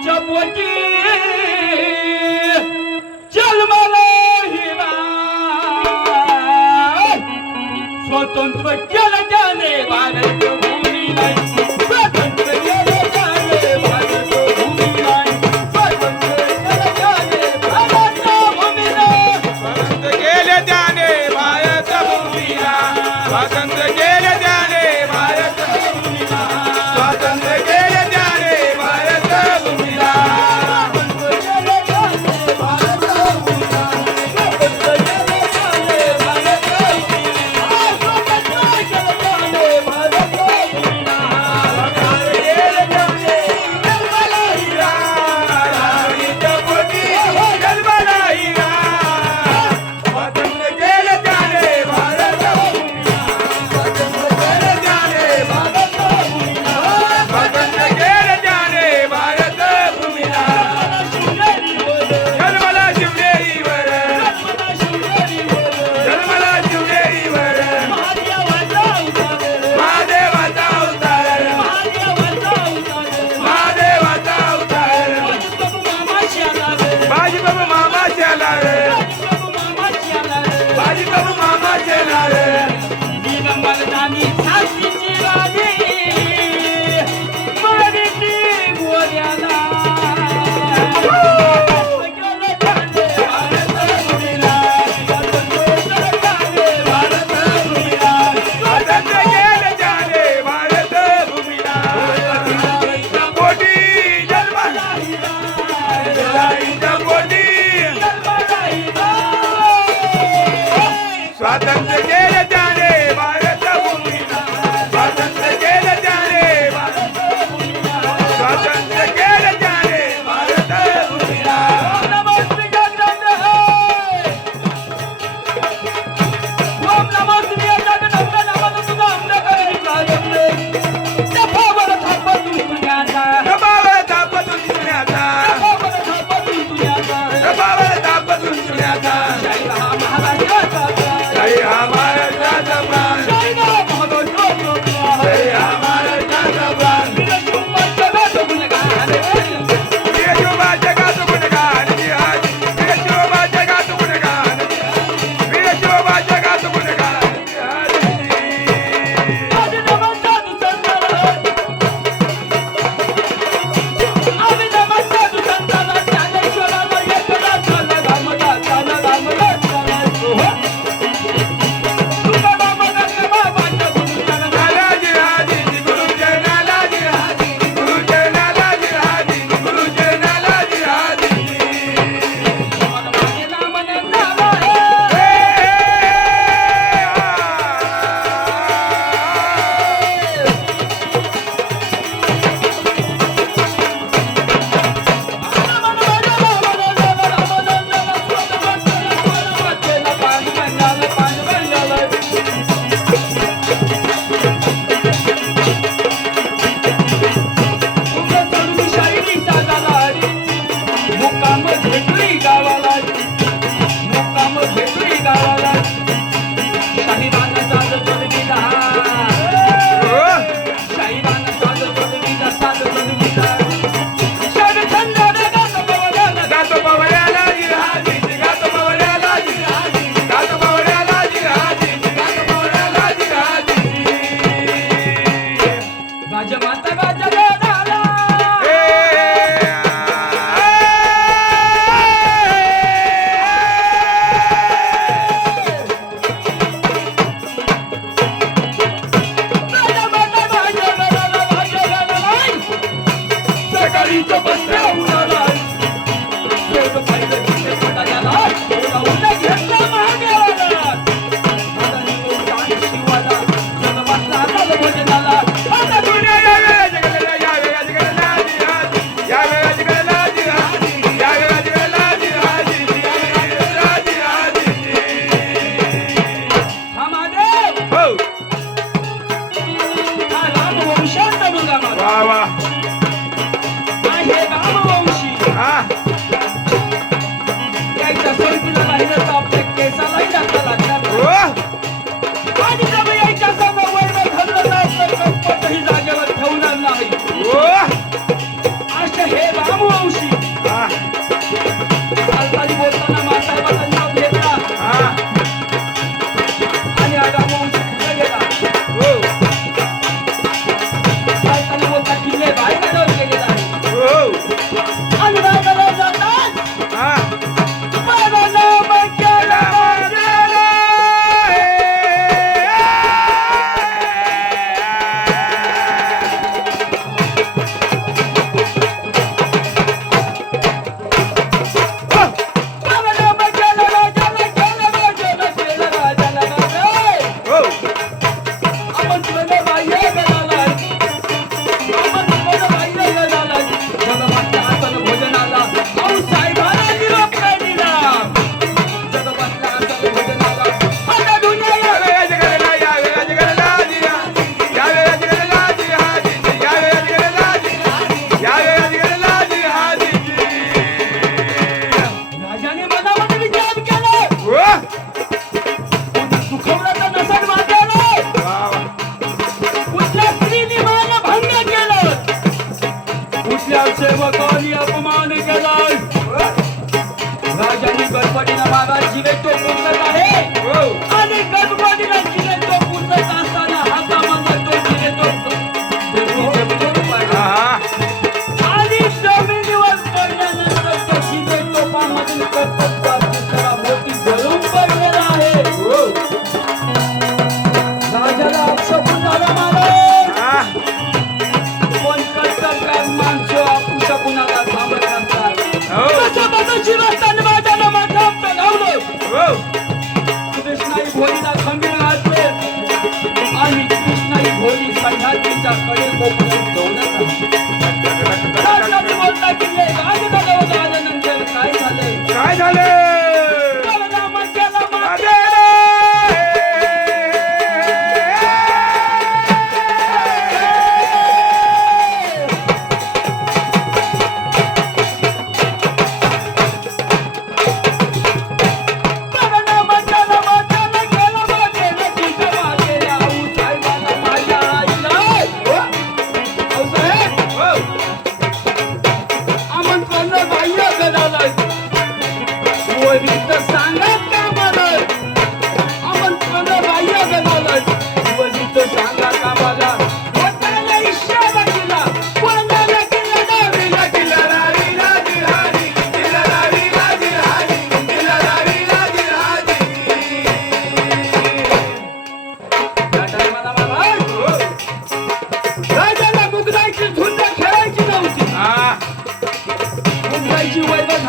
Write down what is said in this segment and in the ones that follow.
आईच्या पोटी जन्मला हिरा स्वतंत्र केलं त्याने भारत Pinta ரைட் அப்படி பிள்ளை அறிவை சாப்பிட்டு punto.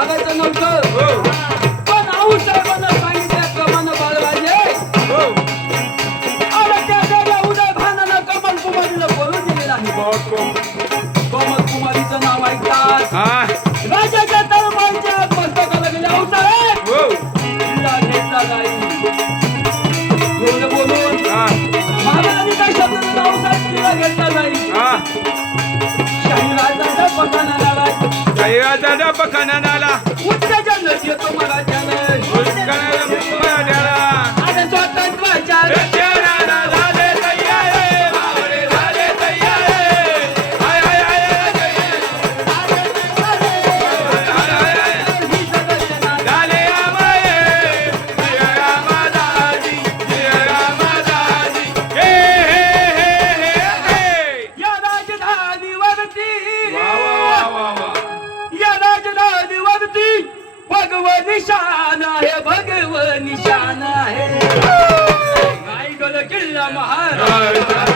ఆదర్శంతో दादा बखाना नाला उठ्या जन्नत येतो मला जन्नत निशान आहे भगव निशान आहे. गाई डोल किल्ला महाराज.